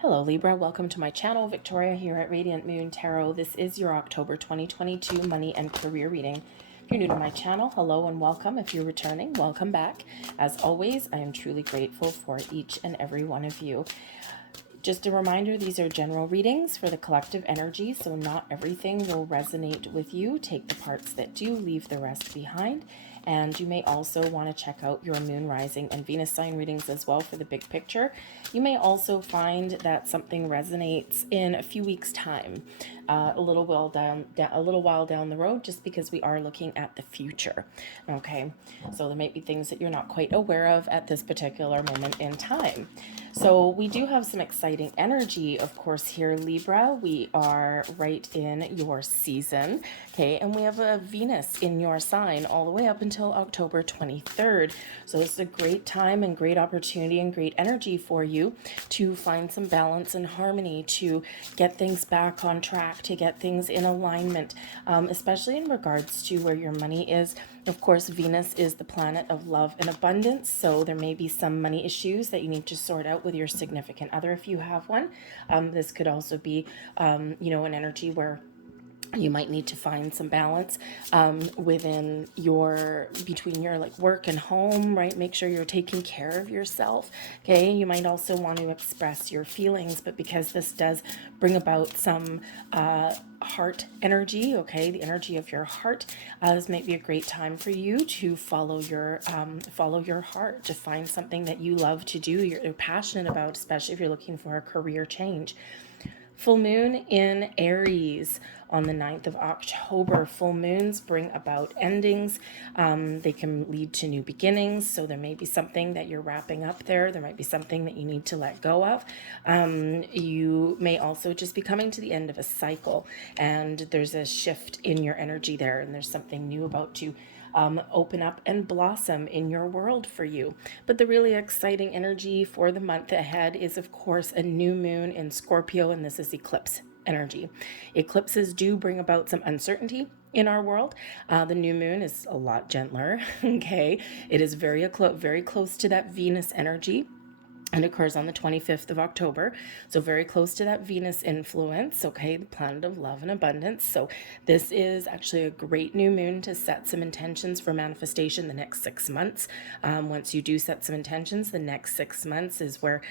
Hello Libra, welcome to my channel. Victoria here at Radiant Moon Tarot. This is your October 2022 money and career reading. If you're new to my channel, hello and welcome. If you're returning, welcome back. As always, I am truly grateful for each and every one of you. Just a reminder, these are general readings for the collective energy, so not everything will resonate with you. Take the parts that do, leave the rest behind. And you may also want to check out your moon, rising, and Venus sign readings as well for the big picture. You may also find that something resonates in a few weeks' time, a little while down the road, just because we are looking at the future. Okay, so there may be things that you're not quite aware of at this particular moment in time. So we do have some exciting energy, of course, here, Libra. We are right in your season, okay, and we have a Venus in your sign all the way up until October 23rd. So it's a great time and great opportunity and great energy for you to find some balance and harmony, to get things back on track, to get things in alignment, especially in regards to where your money is. Of course, Venus is the planet of love and abundance, so there may be some money issues that you need to sort out with your significant other if you have one. This could also be, an energy where you might need to find some balance between your like work and home, right? Make sure you're taking care of yourself. Okay. You might also want to express your feelings, but because this does bring about some heart energy, okay, the energy of your heart, this might be a great time for you to follow your heart, to find something that you love to do, you're passionate about, especially if you're looking for a career change. Full moon in Aries on the 9th of October. Full moons bring about endings. They can lead to new beginnings. So there may be something that you're wrapping up there. There might be something that you need to let go of. You may also just be coming to the end of a cycle, and there's a shift in your energy there, and there's something new about to open up and blossom in your world for you. But the really exciting energy for the month ahead is, of course, a new moon in Scorpio, and this is eclipse energy. Eclipses do bring about some uncertainty in our world. The new moon is a lot gentler. Okay, it is very close to that Venus energy, and occurs on the 25th of October. So very close to that Venus influence, okay, the planet of love and abundance. So this is actually a great new moon to set some intentions for manifestation the next 6 months. Once you do set some intentions, the next 6 months is where,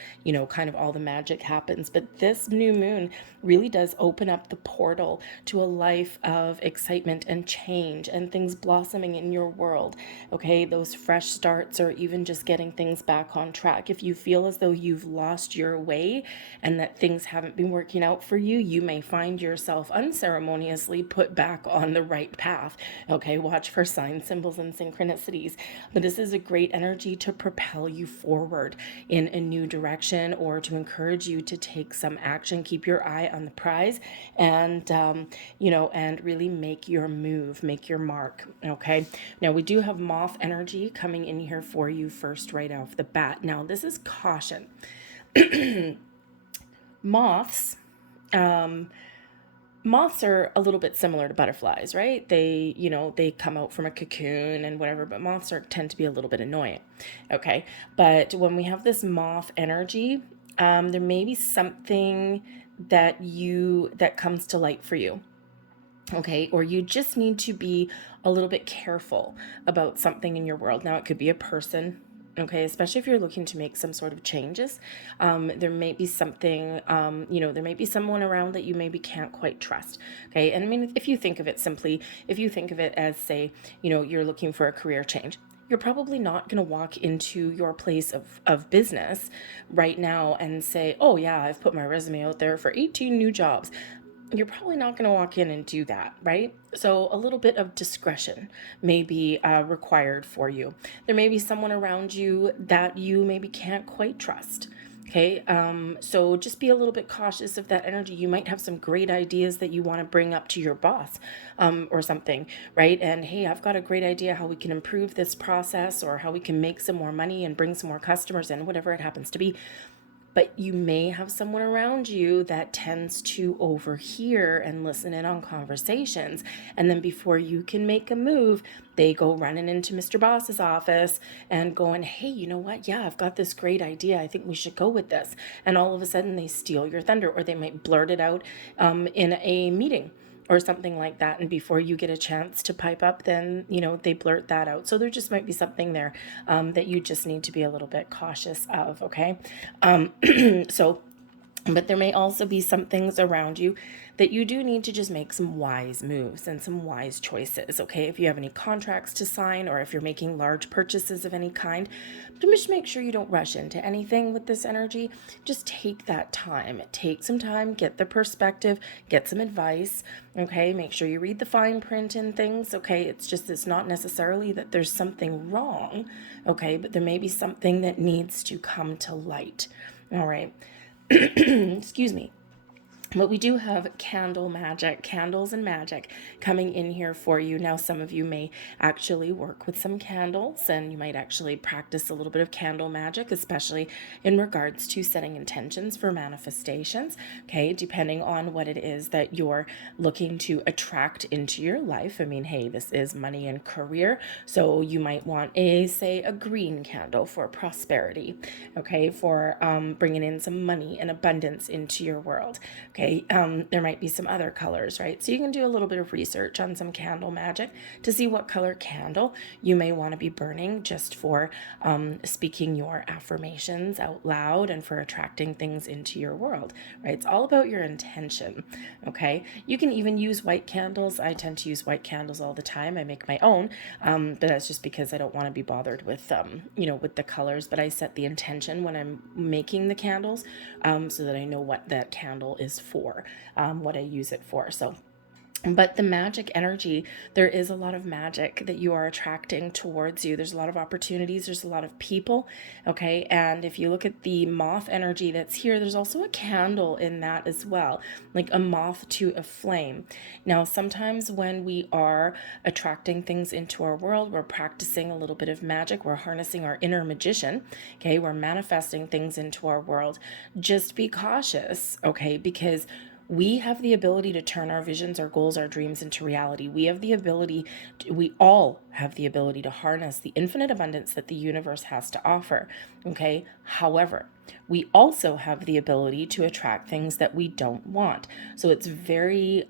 kind of all the magic happens. But this new moon really does open up the portal to a life of excitement and change and things blossoming in your world, okay? Those fresh starts, or even just getting things back on track. If you feel as though you've lost your way and that things haven't been working out for you, you may find yourself unceremoniously put back on the right path. Okay, watch for signs, symbols, and synchronicities. But this is a great energy to propel you forward in a new direction, or to encourage you to take some action. Keep your eye on the prize, and and really make your move, make your mark. Okay, now we do have moth energy coming in here for you first right off the bat. Now this is caution. Moths are a little bit similar to butterflies, right? They come out from a cocoon and whatever, but moths tend to be a little bit annoying. Okay, but when we have this moth energy, there may be something that comes to light for you. Okay, or you just need to be a little bit careful about something in your world. Now, it could be a person, okay, especially if you're looking to make some sort of changes. There may be something, there may be someone around that you maybe can't quite trust. Okay, and I mean, if you think of it as, say, you're looking for a career change, you're probably not going to walk into your place of business right now and say, oh yeah, I've put my resume out there for 18 new jobs. You're probably not going to walk in and do that, right? So a little bit of discretion may be required for you. There may be someone around you that you maybe can't quite trust. Okay, so just be a little bit cautious of that energy. You might have some great ideas that you want to bring up to your boss or something, right? And hey, I've got a great idea how we can improve this process, or how we can make some more money and bring some more customers in, whatever it happens to be. but you may have someone around you that tends to overhear and listen in on conversations. And then before you can make a move, they go running into Mr. Boss's office and going, hey, you know what? Yeah, I've got this great idea. I think we should go with this. And all of a sudden they steal your thunder, or they might blurt it out in a meeting or something like that. And before you get a chance to pipe up, then, they blurt that out. So there just might be something there that you just need to be a little bit cautious of, okay? But there may also be some things around you that you do need to just make some wise moves and some wise choices, okay? If you have any contracts to sign, or if you're making large purchases of any kind, just make sure you don't rush into anything with this energy. Just take that time. Take some time, get the perspective, get some advice, okay? Make sure you read the fine print and things, okay? It's not necessarily that there's something wrong, okay? But there may be something that needs to come to light, all right? Excuse me. But we do have candles and magic coming in here for you. Now, some of you may actually work with some candles, and you might actually practice a little bit of candle magic, especially in regards to setting intentions for manifestations, okay, depending on what it is that you're looking to attract into your life. I mean, hey, this is money and career, so you might want say a green candle for prosperity, okay, for bringing in some money and abundance into your world, okay. There might be some other colors, right? So you can do a little bit of research on some candle magic to see what color candle you may want to be burning, just for speaking your affirmations out loud and for attracting things into your world, right? It's all about your intention, okay? You can even use white candles. I tend to use white candles all the time. I make my own, but that's just because I don't want to be bothered with, with the colors. But I set the intention when I'm making the candles, so that I know what that candle is for, what I use it for. But the magic energy, there is a lot of magic that you are attracting towards you. There's a lot of opportunities. There's a lot of people. Okay. And if you look at the moth energy that's here, there's also a candle in that as well, like a moth to a flame. Now, sometimes when we are attracting things into our world, we're practicing a little bit of magic. We're harnessing our inner magician. Okay. We're manifesting things into our world. Just be cautious. Okay. Because we have the ability to turn our visions, our goals, our dreams into reality. We all have the ability to harness the infinite abundance that the universe has to offer. Okay. However, we also have the ability to attract things that we don't want. So it's a very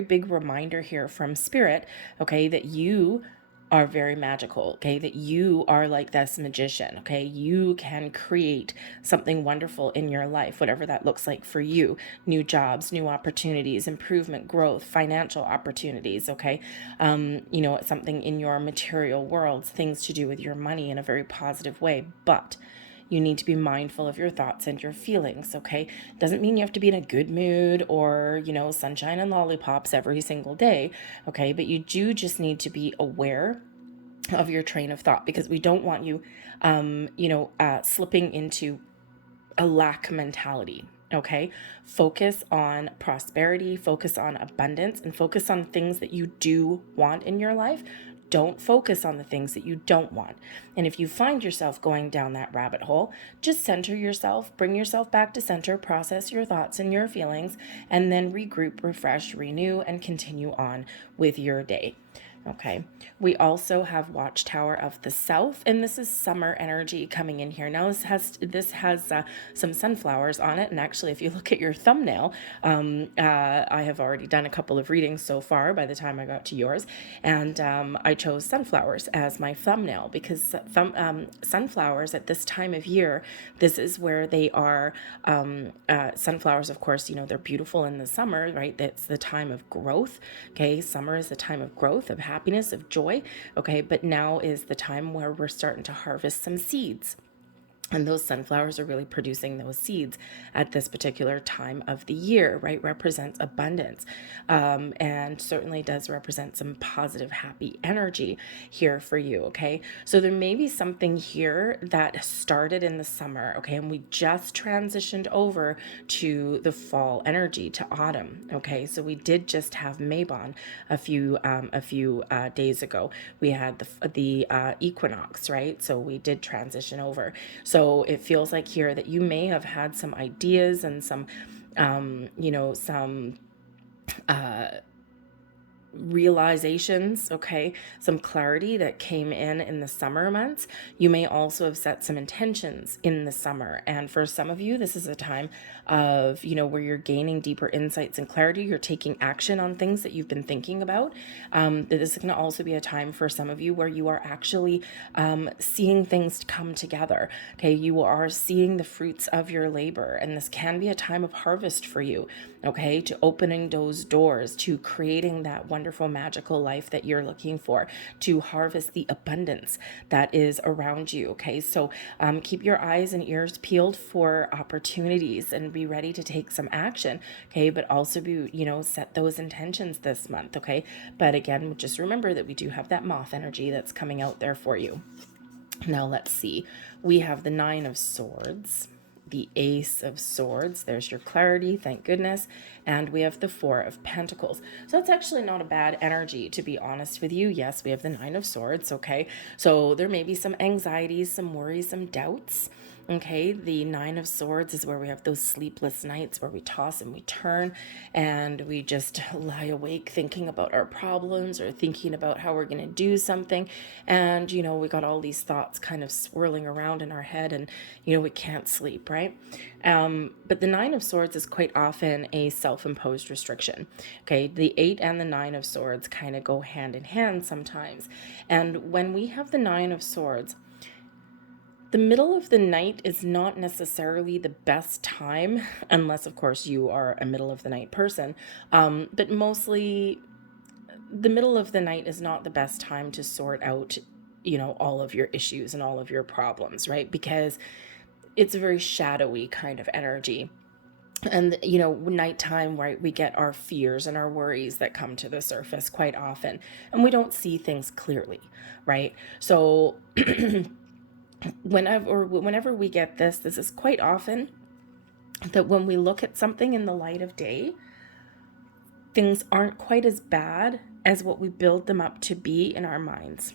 big reminder here from Spirit, okay, that you are very magical, okay, that you are like this magician, okay, you can create something wonderful in your life, whatever that looks like for you. New jobs, new opportunities, improvement, growth, financial opportunities, okay, something in your material world, things to do with your money in a very positive way. But you need to be mindful of your thoughts and your feelings, okay? Doesn't mean you have to be in a good mood or, sunshine and lollipops every single day, okay? But you do just need to be aware of your train of thought, because we don't want you, slipping into a lack mentality. Okay, focus on prosperity, focus on abundance, and focus on things that you do want in your life. Don't focus on the things that you don't want. And if you find yourself going down that rabbit hole, just center yourself, bring yourself back to center, process your thoughts and your feelings, and then regroup, refresh, renew, and continue on with your day. Okay, we also have Watchtower of the South, and this is summer energy coming in here. Now this has some sunflowers on it, and actually if you look at your thumbnail, I have already done a couple of readings so far by the time I got to yours, and I chose sunflowers as my thumbnail because sunflowers at this time of year, this is where they are. Sunflowers, of course, they're beautiful in the summer, right? That's the time of growth. Okay, summer is the time of growth, of happiness, of joy. Okay, but now is the time where we're starting to harvest some seeds. And those sunflowers are really producing those seeds at this particular time of the year, right? Represents abundance, and certainly does represent some positive, happy energy here for you, okay? So there may be something here that started in the summer, okay? And we just transitioned over to the fall energy, to autumn, okay? So we did just have Mabon a few days ago. We had the equinox, right? So we did transition over. So So it feels like here that you may have had some ideas and some, some realizations, okay, some clarity that came in the summer months. You may also have set some intentions in the summer, and for some of you this is a time of, where you're gaining deeper insights and clarity. You're taking action on things that you've been thinking about. This is going to also be a time for some of you where you are actually seeing things come together. Okay, you are seeing the fruits of your labor, and this can be a time of harvest for you, okay, to opening those doors, to creating that wonderful magical life that you're looking for, to harvest the abundance that is around you. Okay, so keep your eyes and ears peeled for opportunities and be ready to take some action. Okay, but also be, set those intentions this month. Okay, but again, just remember that we do have that moth energy that's coming out there for you. Now let's see, we have the Nine of Swords, the Ace of Swords, there's your clarity, thank goodness, and we have the Four of Pentacles. So it's actually not a bad energy, to be honest with you. Yes, we have the Nine of Swords, okay, so there may be some anxieties, some worries, some doubts. Okay, the Nine of Swords is where we have those sleepless nights where we toss and we turn and we just lie awake thinking about our problems or thinking about how we're going to do something. And, we got all these thoughts kind of swirling around in our head and, we can't sleep, right? But the Nine of Swords is quite often a self-imposed restriction. Okay, the Eight and the Nine of Swords kind of go hand in hand sometimes. And when we have the Nine of Swords, the middle of the night is not necessarily the best time, unless, of course, you are a middle of the night person. But mostly, the middle of the night is not the best time to sort out, all of your issues and all of your problems, right? Because it's a very shadowy kind of energy. And, nighttime, right, we get our fears and our worries that come to the surface quite often, and we don't see things clearly, right? So whenever we get this is quite often that when we look at something in the light of day, things aren't quite as bad as what we build them up to be in our minds.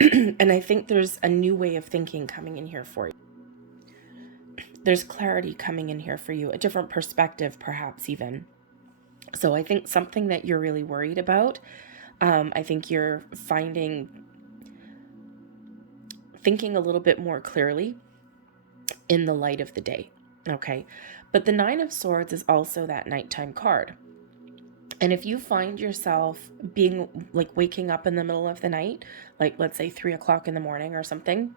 And I think there's a new way of thinking coming in here for you. There's clarity coming in here for you, a different perspective perhaps even. So I think something that you're really worried about, I think you're thinking a little bit more clearly in the light of the day, okay? But the Nine of Swords is also that nighttime card. And if you find yourself being like waking up in the middle of the night, like let's say 3 o'clock in the morning or something,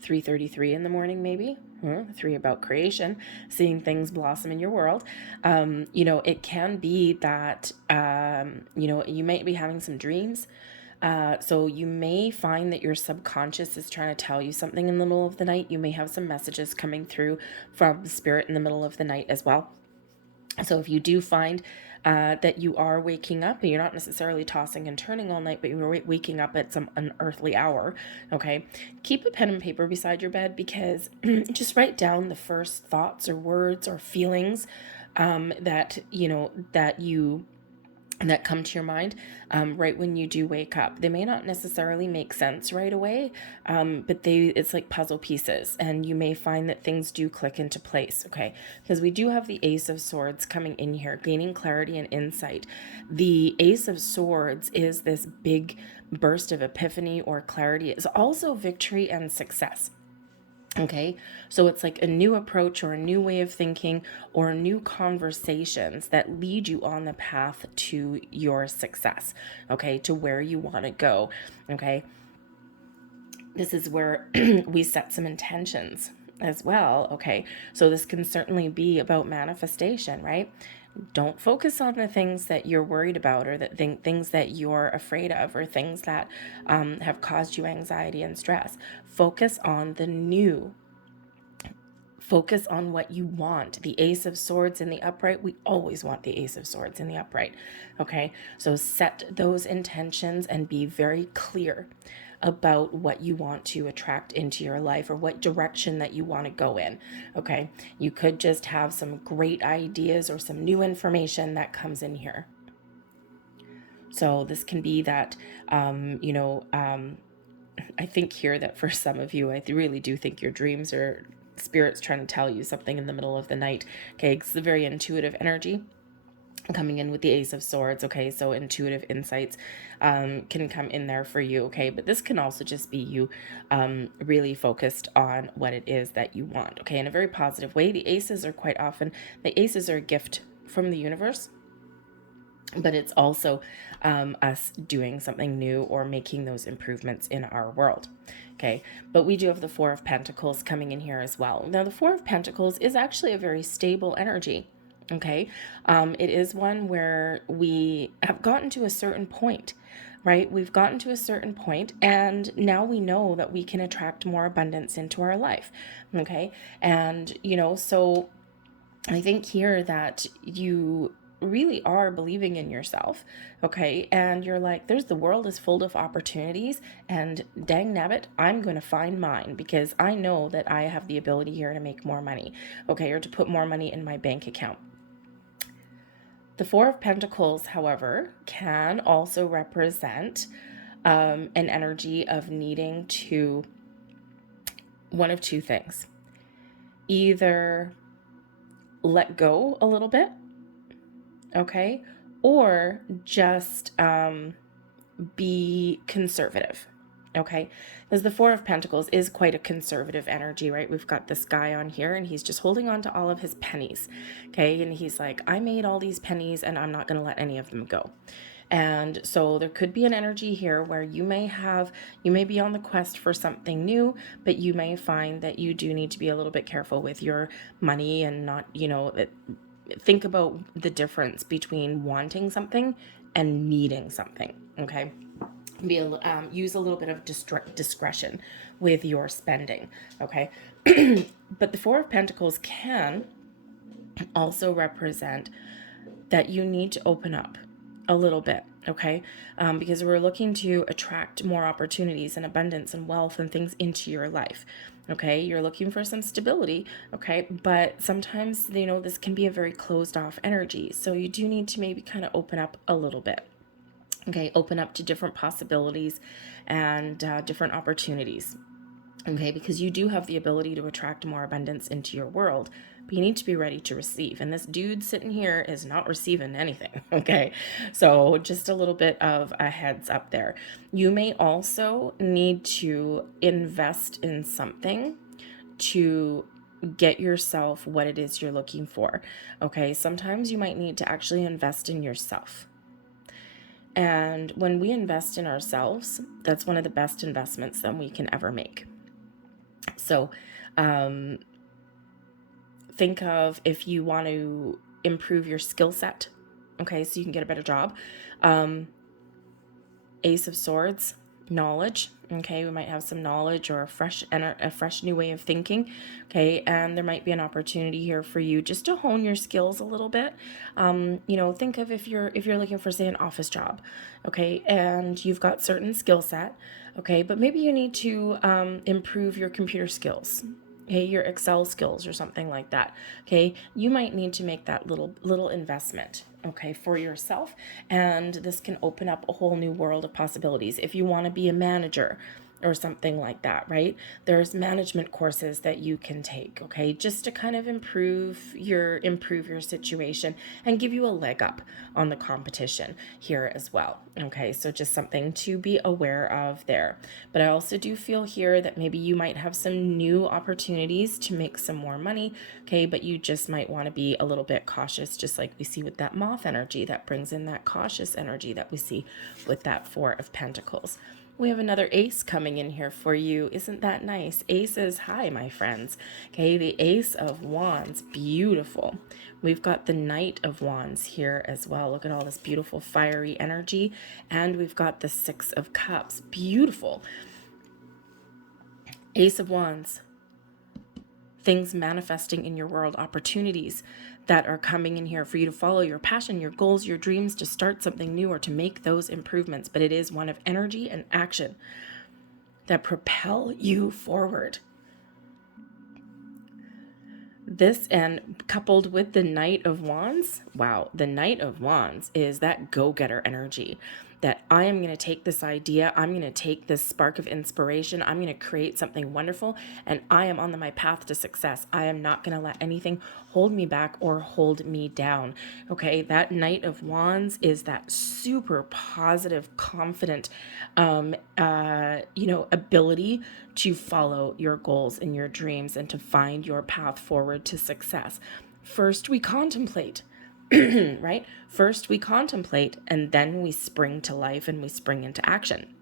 3:33 in the morning maybe, 3 about creation, seeing things blossom in your world, it can be that, you might be having some dreams. So you may find that your subconscious is trying to tell you something in the middle of the night. You may have some messages coming through from the spirit in the middle of the night as well. So if you do find that you are waking up and you're not necessarily tossing and turning all night, but you're waking up at some unearthly hour, okay, keep a pen and paper beside your bed, because just write down the first thoughts or words or feelings that come to your mind right when you do wake up. They may not necessarily make sense right away, but it's like puzzle pieces, and you may find that things do click into place, okay? Because we do have the Ace of Swords coming in here, gaining clarity and insight. The Ace of Swords is this big burst of epiphany or clarity. It's also victory and success. Okay, so it's like a new approach or a new way of thinking or new conversations that lead you on the path to your success, okay, to where you want to go, okay? This is where we set some intentions as well, okay? So this can certainly be about manifestation, right? Don't focus on the things that you're worried about or that things that you're afraid of or things that have caused you anxiety and stress. Focus on the new. Focus on what you want. The Ace of Swords in the upright, we always want the Ace of Swords in the upright, okay? So set those intentions and be very clear about what you want to attract into your life or what direction that you want to go in, okay? You could just have some great ideas or some new information that comes in here. So this can be that, I think here that for some of you, I really do think your dreams are spirits trying to tell you something in the middle of the night. Okay, it's a very intuitive energy coming in with the Ace of Swords. Okay, so intuitive insights can come in there for you. Okay, but this can also just be you really focused on what it is that you want. Okay, in a very positive way. The aces are quite often, the aces are a gift from the universe, but it's also us doing something new or making those improvements in our world. Okay, but we do have the Four of Pentacles coming in here as well. Now, the Four of Pentacles is actually a very stable energy. Okay, it is one where we have gotten to a certain point, right? We've gotten to a certain point, and now we know that we can attract more abundance into our life. Okay, and so I think here that you really are believing in yourself, okay? And you're like, the world is full of opportunities, and dang nabbit, I'm going to find mine because I know that I have the ability here to make more money, okay? Or to put more money in my bank account. The Four of Pentacles, however, can also represent an energy of needing to, one of two things, either let go a little bit, okay, or just be conservative, okay, because the Four of Pentacles is quite a conservative energy, right? We've got this guy on here and he's just holding on to all of his pennies, okay, and he's like, I made all these pennies and I'm not going to let any of them go. And so there could be an energy here where you may be on the quest for something new, but you may find that you do need to be a little bit careful with your money and not, think about the difference between wanting something and needing something, okay? Use a little bit of discretion with your spending, okay? But the Four of Pentacles can also represent that you need to open up a little bit, okay? Because we're looking to attract more opportunities and abundance and wealth and things into your life, okay? You're looking for some stability, okay? But sometimes, this can be a very closed off energy. So you do need to maybe kind of open up a little bit, okay? Open up to different possibilities and different opportunities, okay? Because you do have the ability to attract more abundance into your world, but you need to be ready to receive. And this dude sitting here is not receiving anything, okay? So just a little bit of a heads up there. You may also need to invest in something to get yourself what it is you're looking for, okay? Sometimes you might need to actually invest in yourself. And when we invest in ourselves, that's one of the best investments that we can ever make. So, think of if you want to improve your skill set, okay, so you can get a better job. Ace of Swords, knowledge, okay, we might have some knowledge or a fresh new way of thinking, okay, and there might be an opportunity here for you just to hone your skills a little bit. Think of if you're looking for, say, an office job, okay, and you've got certain skill set, okay, but maybe you need to improve your computer skills, okay, your Excel skills or something like that, okay, you might need to make that little investment, okay, for yourself, and this can open up a whole new world of possibilities. If you want to be a manager or something like that, right? There's management courses that you can take, okay, just to kind of improve your situation and give you a leg up on the competition here as well, okay? So just something to be aware of there. But I also do feel here that maybe you might have some new opportunities to make some more money, okay, but you just might want to be a little bit cautious, just like we see with that moth energy that brings in that cautious energy that we see with that Four of Pentacles. We have another ace coming in here for you. Isn't that nice? Aces, hi, my friends. Okay, the Ace of Wands, beautiful. We've got the Knight of Wands here as well. Look at all this beautiful fiery energy. And we've got the Six of Cups, beautiful. Ace of Wands, things manifesting in your world, opportunities that are coming in here for you to follow your passion, your goals, your dreams, to start something new or to make those improvements. But it is one of energy and action that propel you forward. this, and coupled with the Knight of Wands, wow, the Knight of Wands is that go-getter energy, that I am going to take this idea, I'm going to take this spark of inspiration, I'm going to create something wonderful, and I am on my path to success. I am not going to let anything hold me back or hold me down. Okay, that Knight of Wands is that super positive, confident, ability to follow your goals and your dreams and to find your path forward to success. First, we contemplate. Right? First, we contemplate, and then we spring to life and we spring into action.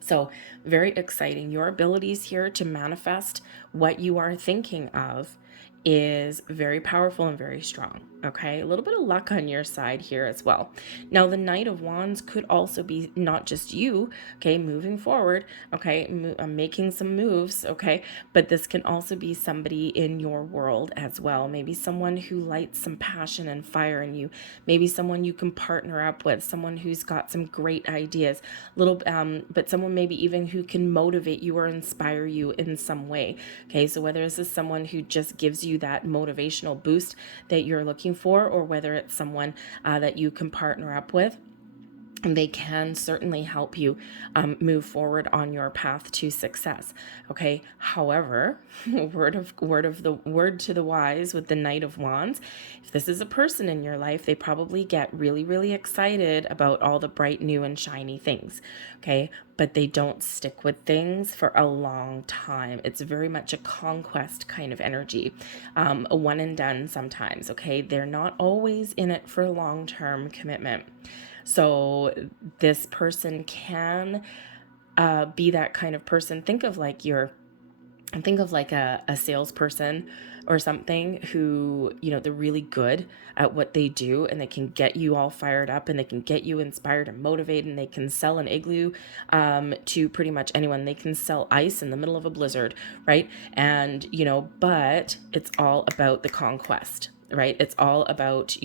So, very exciting. Your abilities here to manifest what you are thinking of is very powerful and very strong. Okay, a little bit of luck on your side here as well. Now, the Knight of Wands could also be not just you, okay, moving forward, okay, making some moves, okay, but this can also be somebody in your world as well. Maybe someone who lights some passion and fire in you. Maybe someone you can partner up with, someone who's got some great ideas, but someone maybe even who can motivate you or inspire you in some way. Okay, so whether this is someone who just gives you that motivational boost that you're looking for, or whether it's someone that you can partner up with, and they can certainly help you move forward on your path to success. Okay. However, word to the wise with the Knight of Wands, if this is a person in your life, they probably get really, really excited about all the bright, new, and shiny things. Okay. But they don't stick with things for a long time. It's very much a conquest kind of energy, a one and done sometimes. Okay. They're not always in it for long-term commitment. So this person can be that kind of person. Think of like a salesperson or something who, they're really good at what they do, and they can get you all fired up, and they can get you inspired and motivated, and they can sell an igloo to pretty much anyone. They can sell ice in the middle of a blizzard, right? And, but it's all about the conquest. Right? It's all about,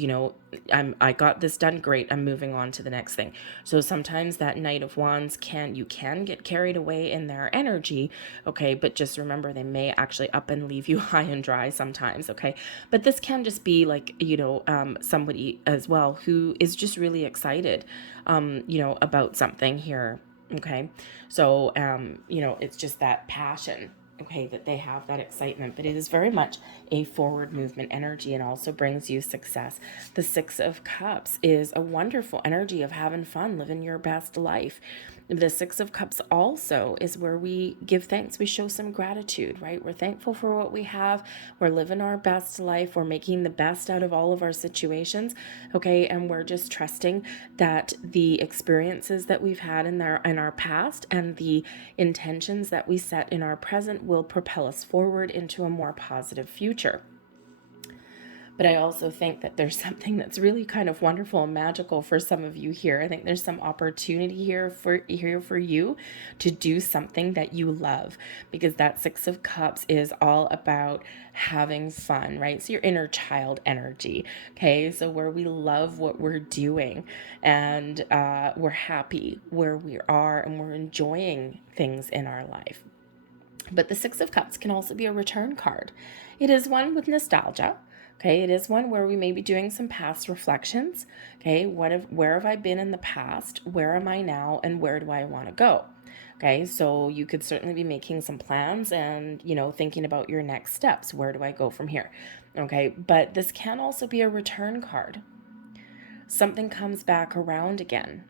I got this done. Great. I'm moving on to the next thing. So sometimes that Knight of Wands you can get carried away in their energy. Okay. But just remember, they may actually up and leave you high and dry sometimes. Okay. But this can just be like, somebody as well who is just really excited, about something here. Okay. So, it's just that passion, okay, that they have, that excitement, but it is very much a forward movement energy and also brings you success. The Six of Cups is a wonderful energy of having fun, living your best life. The Six of Cups also is where we give thanks. We show some gratitude, right? We're thankful for what we have. We're living our best life. We're making the best out of all of our situations, okay? And we're just trusting that the experiences that we've had in our past and the intentions that we set in our present will propel us forward into a more positive future. But I also think that there's something that's really kind of wonderful and magical for some of you here. I think there's some opportunity here for you to do something that you love, because that Six of Cups is all about having fun, right? So your inner child energy. Okay. So where we love what we're doing, and we're happy where we are, and we're enjoying things in our life. But the Six of Cups can also be a return card. It is one with nostalgia. Okay, it is one where we may be doing some past reflections. Okay, where have I been in the past? Where am I now? And where do I want to go? Okay, so you could certainly be making some plans and, thinking about your next steps. Where do I go from here? Okay, but this can also be a return card. Something comes back around again.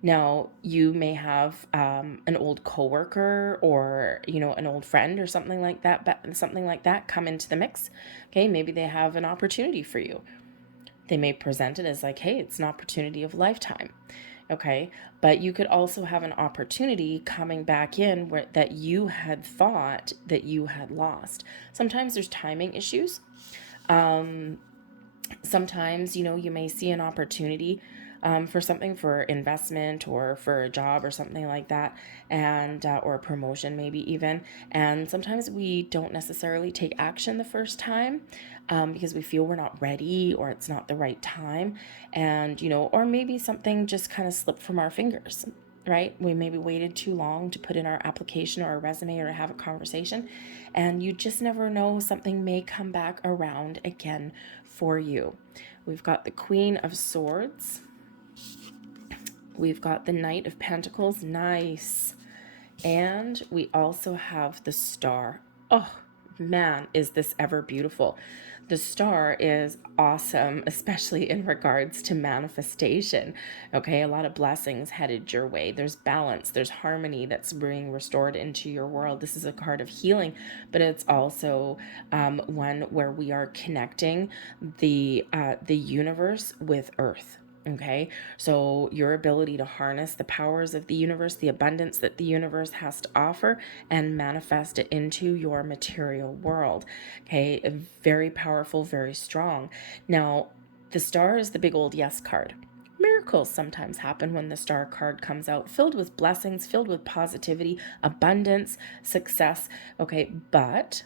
Now, you may have an old coworker or, an old friend or something like that come into the mix. Okay, maybe they have an opportunity for you. They may present it as like, hey, it's an opportunity of a lifetime. Okay, but you could also have an opportunity coming back in that you had thought that you had lost. Sometimes there's timing issues. Sometimes, you may see an opportunity for something, for investment or for a job or something like that, and or a promotion maybe even. And sometimes we don't necessarily take action the first time because we feel we're not ready, or it's not the right time, and or maybe something just kind of slipped from our fingers. right? We maybe waited too long to put in our application or a resume or to have a conversation, and you just never know, something may come back around again for you. We've got the Queen of Swords. We've got the Knight of Pentacles. Nice. And we also have the Star. Oh, man, is this ever beautiful. The Star is awesome, especially in regards to manifestation. Okay, a lot of blessings headed your way. There's balance, there's harmony that's being restored into your world. This is a card of healing, but it's also one where we are connecting the universe with Earth. Okay, so your ability to harness the powers of the universe, the abundance that the universe has to offer, and manifest it into your material world. Okay, very powerful, very strong. Now, the Star is the big old yes card. Miracles sometimes happen when the Star card comes out, filled with blessings, filled with positivity, abundance, success. Okay, but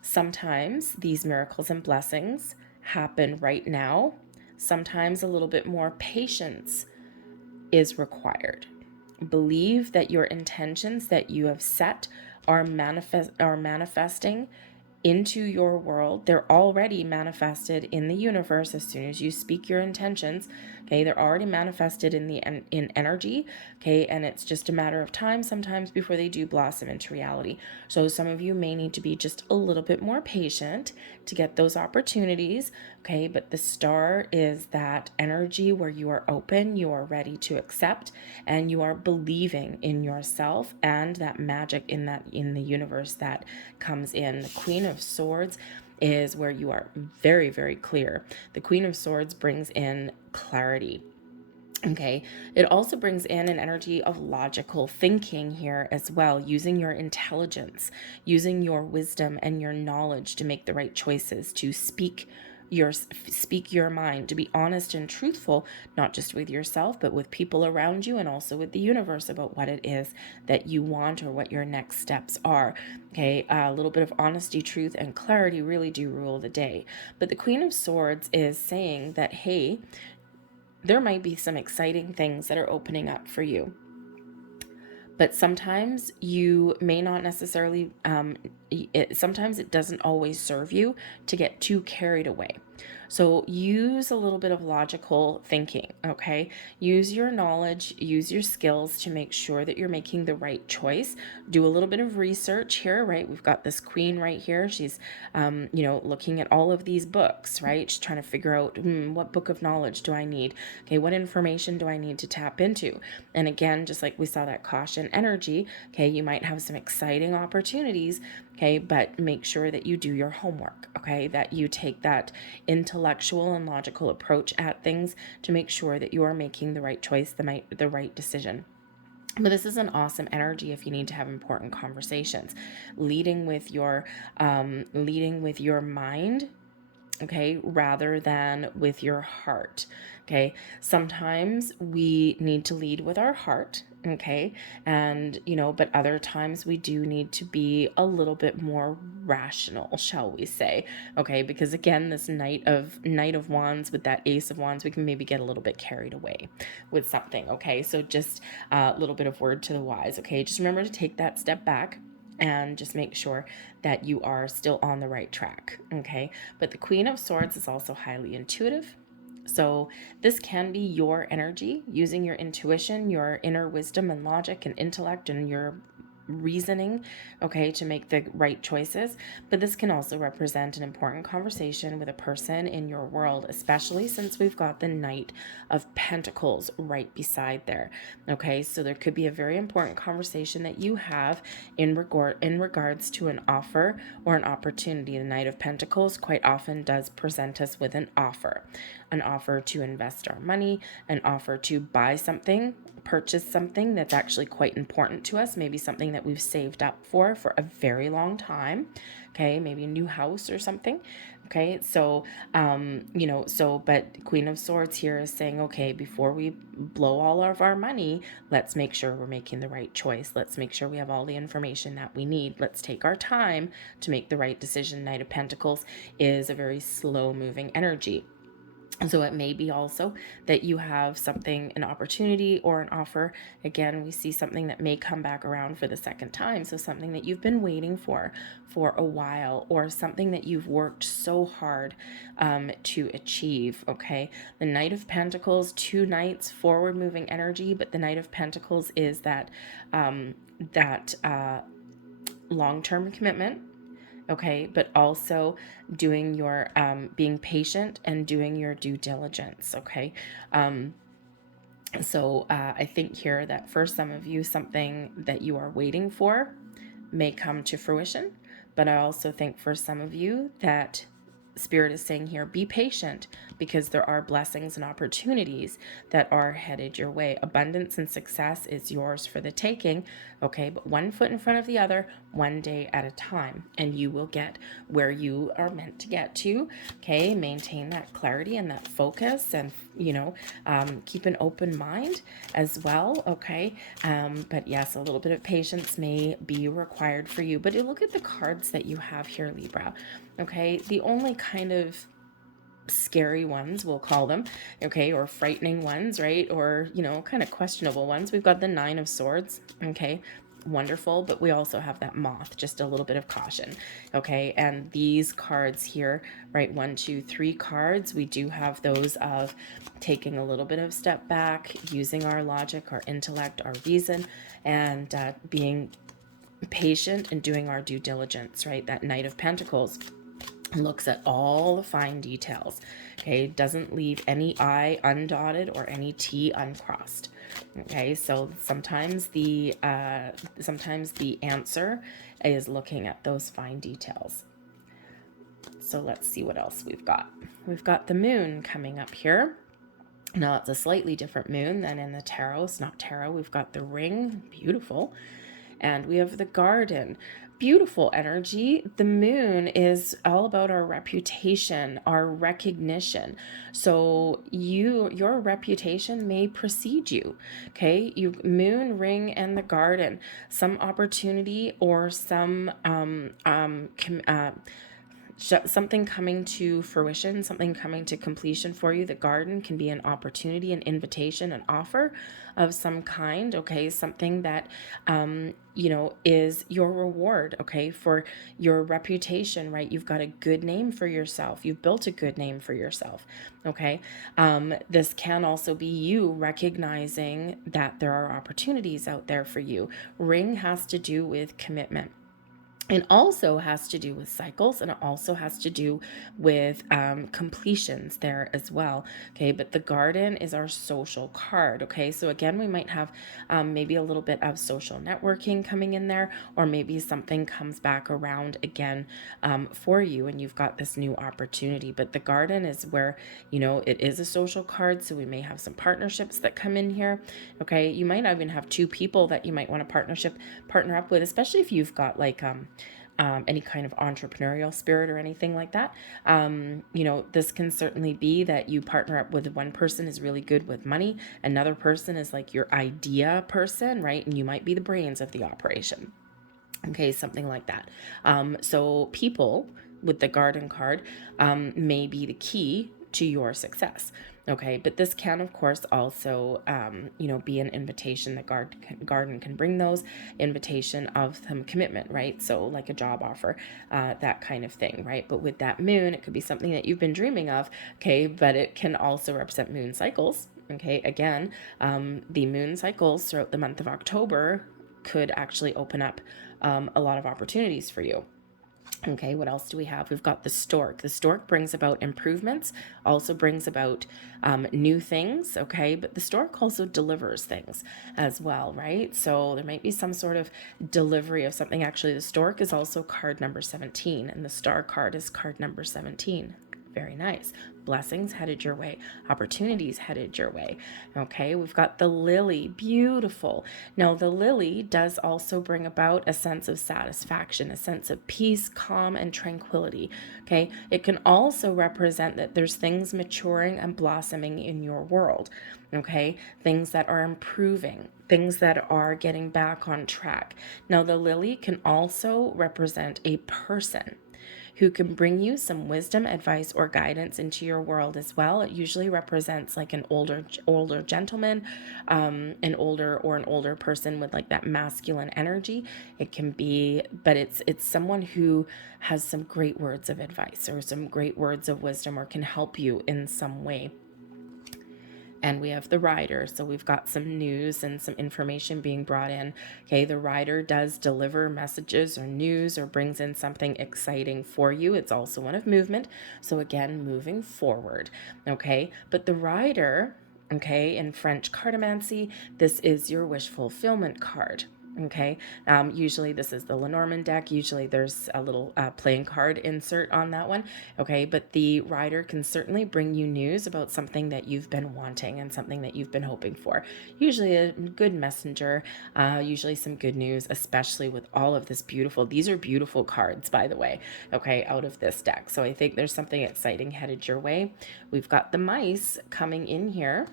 sometimes these miracles and blessings happen right now. Sometimes a little bit more patience is required. Believe that your intentions that you have set are manifesting into your world. They're already manifested in the universe as soon as you speak your intentions. Okay, they're already manifested in energy. Okay, and it's just a matter of time sometimes before they do blossom into reality. So some of you may need to be just a little bit more patient to get those opportunities. Okay, but the Star is that energy where you are open, you are ready to accept, and you are believing in yourself and that magic in the universe that comes in. The Queen of Swords is where you are very, very clear. The Queen of Swords brings in clarity. Okay, it also brings in an energy of logical thinking here as well, using your intelligence, using your wisdom and your knowledge to make the right choices, to speak your mind, to be honest and truthful, not just with yourself, but with people around you and also with the universe about what it is that you want or what your next steps are. Okay, a little bit of honesty, truth, and clarity really do rule the day. But the Queen of Swords is saying that, hey, there might be some exciting things that are opening up for you. But sometimes you may not necessarily, sometimes it doesn't always serve you to get too carried away. So use a little bit of logical thinking, okay? Use your knowledge, use your skills to make sure that you're making the right choice. Do a little bit of research here, right? We've got this queen right here. She's, looking at all of these books, right? She's trying to figure out, what book of knowledge do I need? Okay, what information do I need to tap into? And again, just like we saw that caution energy, okay, you might have some exciting opportunities, okay, but make sure that you do your homework, okay, that you take that intellectual and logical approach at things to make sure that you are making the right choice, the right decision. But this is an awesome energy if you need to have important conversations, leading with your mind, okay, rather than with your heart. Okay, sometimes we need to lead with our heart, okay, and but other times we do need to be a little bit more rational, shall we say. Okay, because again, this Knight of Wands with that Ace of Wands, we can maybe get a little bit carried away with something. Okay, so just a little bit of word to the wise. Okay, just remember to take that step back and just make sure that you are still on the right track. Okay, but the Queen of Swords is also highly intuitive. So this can be your energy, using your intuition, your inner wisdom and logic and intellect and your reasoning, okay, to make the right choices. But this can also represent an important conversation with a person in your world, especially since we've got the Knight of Pentacles right beside there. Okay, so there could be a very important conversation that you have in regards to an offer or an opportunity. The Knight of Pentacles quite often does present us with an offer to invest our money, an offer to buy something, purchase something that's actually quite important to us, maybe something that we've saved up for a very long time, okay, maybe a new house or something. Okay, so but Queen of Swords here is saying, okay, before we blow all of our money, let's make sure we're making the right choice. Let's make sure we have all the information that we need. Let's take our time to make the right decision. Knight of Pentacles is a very slow moving energy. So it may be also that you have something, an opportunity or an offer. Again, we see something that may come back around for the second time. So something that you've been waiting for a while, or something that you've worked so hard to achieve. Okay. The Knight of Pentacles, 2 knights, forward moving energy, but the Knight of Pentacles is that, long-term commitment. Okay, but also doing your being patient and doing your due diligence. Okay, so I think here that for some of you, something that you are waiting for may come to fruition, but I also think for some of you that Spirit is saying here, be patient, because there are blessings and opportunities that are headed your way. Abundance and success is yours for the taking, okay? But one foot in front of the other, one day at a time, and you will get where you are meant to get to, okay? Maintain that clarity and that focus, and, keep an open mind as well, okay? But yes, a little bit of patience may be required for you. But look at the cards that you have here, Libra. Okay, the only kind of scary ones, we'll call them, okay, or frightening ones, right, or kind of questionable ones, we've got the 9 of Swords. Okay, wonderful, but we also have that Moth, just a little bit of caution. Okay, and these cards here, right, 1, 2, 3 cards, we do have those of taking a little bit of step back, using our logic, our intellect, our reason, and being patient and doing our due diligence, right? That Knight of Pentacles looks at all the fine details, okay? Doesn't leave any I undotted or any T uncrossed, okay? So sometimes the answer is looking at those fine details. So let's see what else we've got. We've got the Moon coming up here. Now it's a slightly different moon than in the tarot. It's not tarot. We've got the Ring, beautiful. And we have the Garden, beautiful energy. The Moon is all about our reputation, our recognition. So your reputation may precede you. Okay, you Moon, Ring, and the Garden. Some opportunity or some something coming to fruition, something coming to completion for you. The Garden can be an opportunity, an invitation, an offer of some kind, okay? Something that, is your reward, okay, for your reputation, right? You've got a good name for yourself. You've built a good name for yourself, okay? This can also be you recognizing that there are opportunities out there for you. Ring has to do with commitment. It also has to do with cycles, and it also has to do with completions there as well. Okay, but the Garden is our social card. Okay, so again, we might have maybe a little bit of social networking coming in there, or maybe something comes back around again for you, and you've got this new opportunity. But the Garden is where, it is a social card, so we may have some partnerships that come in here. Okay, you might even have 2 people that you might want to partner up with, especially if you've got like any kind of entrepreneurial spirit or anything like that. This can certainly be that you partner up with one person is really good with money, another person is like your idea person, right? And you might be the brains of the operation. Okay, something like that. So people with the Garden card may be the key to your success. Okay, but this can, of course, also, be an invitation. that Garden can bring those invitation of some commitment, right? So like a job offer, that kind of thing, right? But with that Moon, it could be something that you've been dreaming of, okay? But it can also represent moon cycles, okay? Again, the moon cycles throughout the month of October could actually open up a lot of opportunities for you. Okay, what else do we have? We've got the Stork. The Stork brings about improvements, also brings about new things, okay? But the Stork also delivers things as well, right? So there might be some sort of delivery of something. Actually, the Stork is also card number 17, and the Star card is card number 17. Very nice. Blessings headed your way. Opportunities headed your way. Okay, we've got the Lily. Beautiful. Now, the Lily does also bring about a sense of satisfaction, a sense of peace, calm, and tranquility. Okay, it can also represent that there's things maturing and blossoming in your world. Okay, things that are improving, things that are getting back on track. Now, the Lily can also represent a person. who can bring you some wisdom, advice, or guidance into your world as well. It usually represents like an older gentleman, an older person with like that masculine energy. It can be, but it's someone who has some great words of advice or some great words of wisdom or can help you in some way. And we have the rider. So we've got some news and some information being brought in. Okay, the rider does deliver messages or news or brings in something exciting for you. It's also one of movement. So again, moving forward. Okay, but the rider, okay, in French cartomancy, this is your wish fulfillment card. Okay, usually this is the Lenormand deck. Usually there's a little playing card insert on that one. Okay, but the rider can certainly bring you news about something that you've been wanting and something that you've been hoping for. Usually a good messenger, usually some good news, especially with all of this beautiful, these are beautiful cards, by the way, okay, out of this deck. So I think there's something exciting headed your way. We've got the mice coming in here,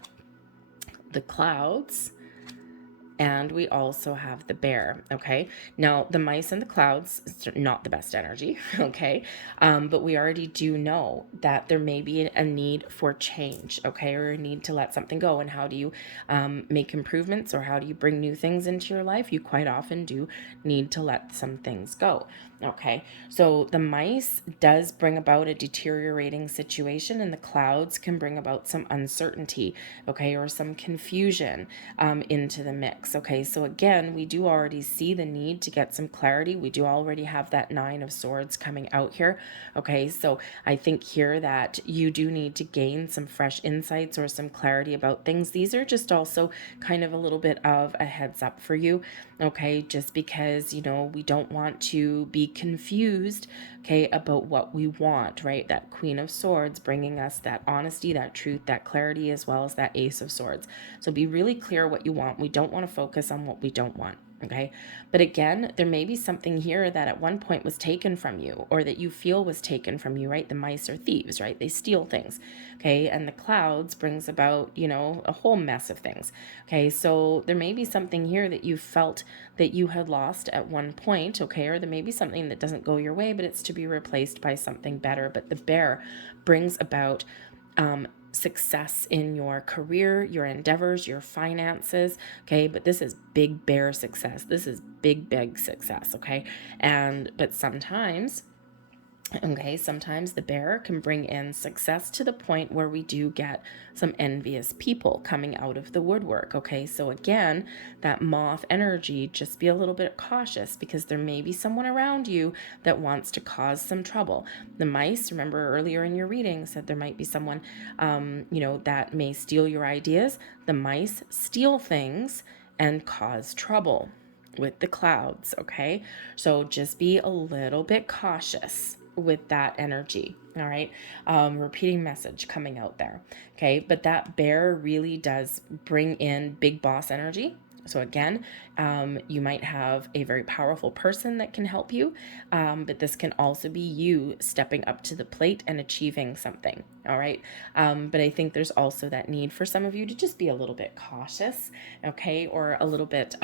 the clouds, and we also have the bear. Okay, now the mice and the clouds is not the best energy. Okay, but we already do know that there may be a need for change, okay, or a need to let something go. And how do you make improvements, or how do you bring new things into your life? You quite often do need to let some things go. Okay, so the mice does bring about a deteriorating situation, and the clouds can bring about some uncertainty, okay, or some confusion into the mix. Okay, so again, we do already see the need to get some clarity. We do already have that Nine of Swords coming out here. Okay, so I think here that you do need to gain some fresh insights or some clarity about things. These are just also kind of a little bit of a heads up for you. Okay, just because, you know, we don't want to be confused, okay, about what we want, right? That Queen of Swords bringing us that honesty, that truth, that clarity, as well as that Ace of Swords. So be really clear what you want. We don't want to focus on what we don't want. Okay, but again, there may be something here that at one point was taken from you, or that you feel was taken from you, right? The mice are thieves, right? They steal things. Okay, and the clouds brings about, you know, a whole mess of things. Okay, so there may be something here that you felt that you had lost at one point. Okay, or there may be something that doesn't go your way, but it's to be replaced by something better. But the bear brings about success in your career, your endeavors, your finances. Okay, but this is big bear success. This is big success. Okay, but sometimes, okay, sometimes the bear can bring in success to the point where we do get some envious people coming out of the woodwork. Okay, so again, that moth energy, just be a little bit cautious, because there may be someone around you that wants to cause some trouble. The mice, remember earlier in your reading, said there might be someone, you know, that may steal your ideas. The mice steal things and cause trouble with the clouds. Okay, so just be a little bit cautious with that energy. All right, repeating message coming out there. Okay, but that bear really does bring in big boss energy. So again, you might have a very powerful person that can help you, but this can also be you stepping up to the plate and achieving something. All right, but I think there's also that need for some of you to just be a little bit cautious, okay, or a little bit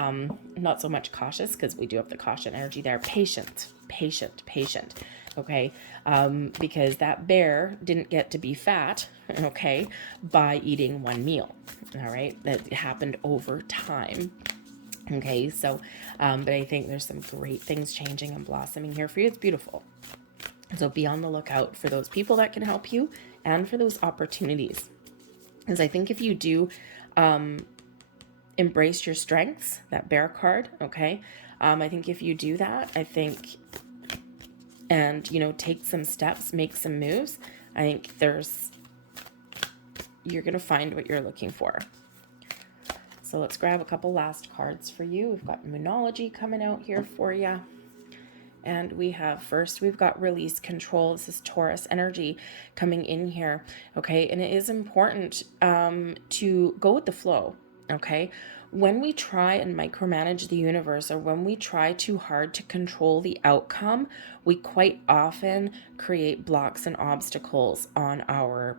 not so much cautious, because we do have the caution energy there. Patient. Okay, because that bear didn't get to be fat, okay, by eating one meal. All right, that happened over time. Okay, so but I think there's some great things changing and blossoming here for you. It's beautiful. So be on the lookout for those people that can help you and for those opportunities. Because I think if you do embrace your strengths, that bear card, okay, I think if you do that, I think, and, you know, take some steps, make some moves, I think you're going to find what you're looking for. So let's grab a couple last cards for you. We've got Moonology coming out here for you. And we've got Release Control. This is Taurus energy coming in here. Okay, and it is important to go with the flow. Okay, when we try and micromanage the universe, or when we try too hard to control the outcome, we quite often create blocks and obstacles on our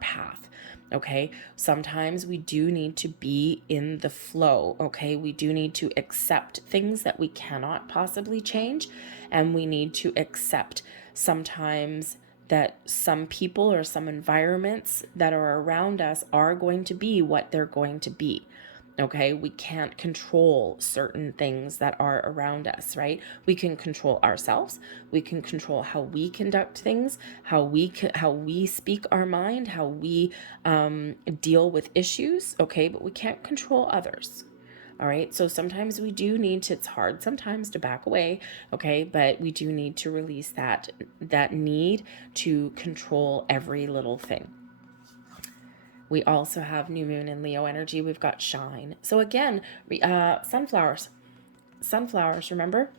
path. Okay, sometimes we do need to be in the flow. Okay, we do need to accept things that we cannot possibly change, and we need to accept sometimes that some people or some environments that are around us are going to be what they're going to be. Okay, we can't control certain things that are around us, right? We can control ourselves. We can control how we conduct things, how we speak our mind, how we deal with issues. Okay, but we can't control others. All right, so sometimes we do need to, it's hard sometimes to back away, okay, but we do need to release that need to control every little thing. We also have new moon in Leo energy. We've got shine. So again, sunflowers, remember?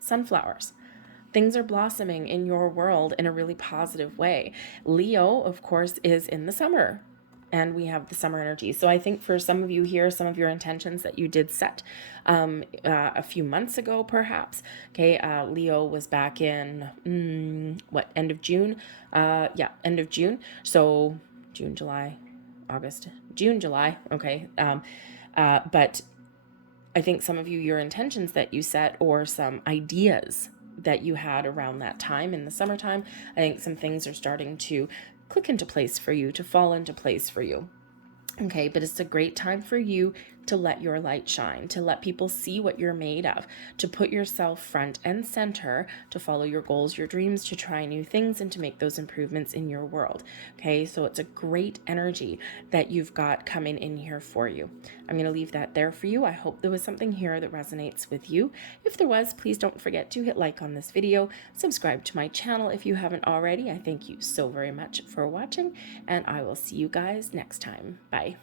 Sunflowers. Things are blossoming in your world in a really positive way. Leo, of course, is in the summer, and we have the summer energy. So I think for some of you here, some of your intentions that you did set a few months ago, perhaps. Okay, Leo was back in, end of June? End of June. So June, July, August, June, July. Okay. But I think some of you, your intentions that you set or some ideas that you had around that time in the summertime, I think some things are starting to click into place for you, to fall into place for you. Okay, but it's a great time for you to let your light shine, to let people see what you're made of, to put yourself front and center, to follow your goals, your dreams, to try new things, and to make those improvements in your world. Okay, so it's a great energy that you've got coming in here for you. I'm going to leave that there for you. I hope there was something here that resonates with you. If there was, please don't forget to hit like on this video, subscribe to my channel if you haven't already. I thank you so very much for watching, and I will see you guys next time. Bye.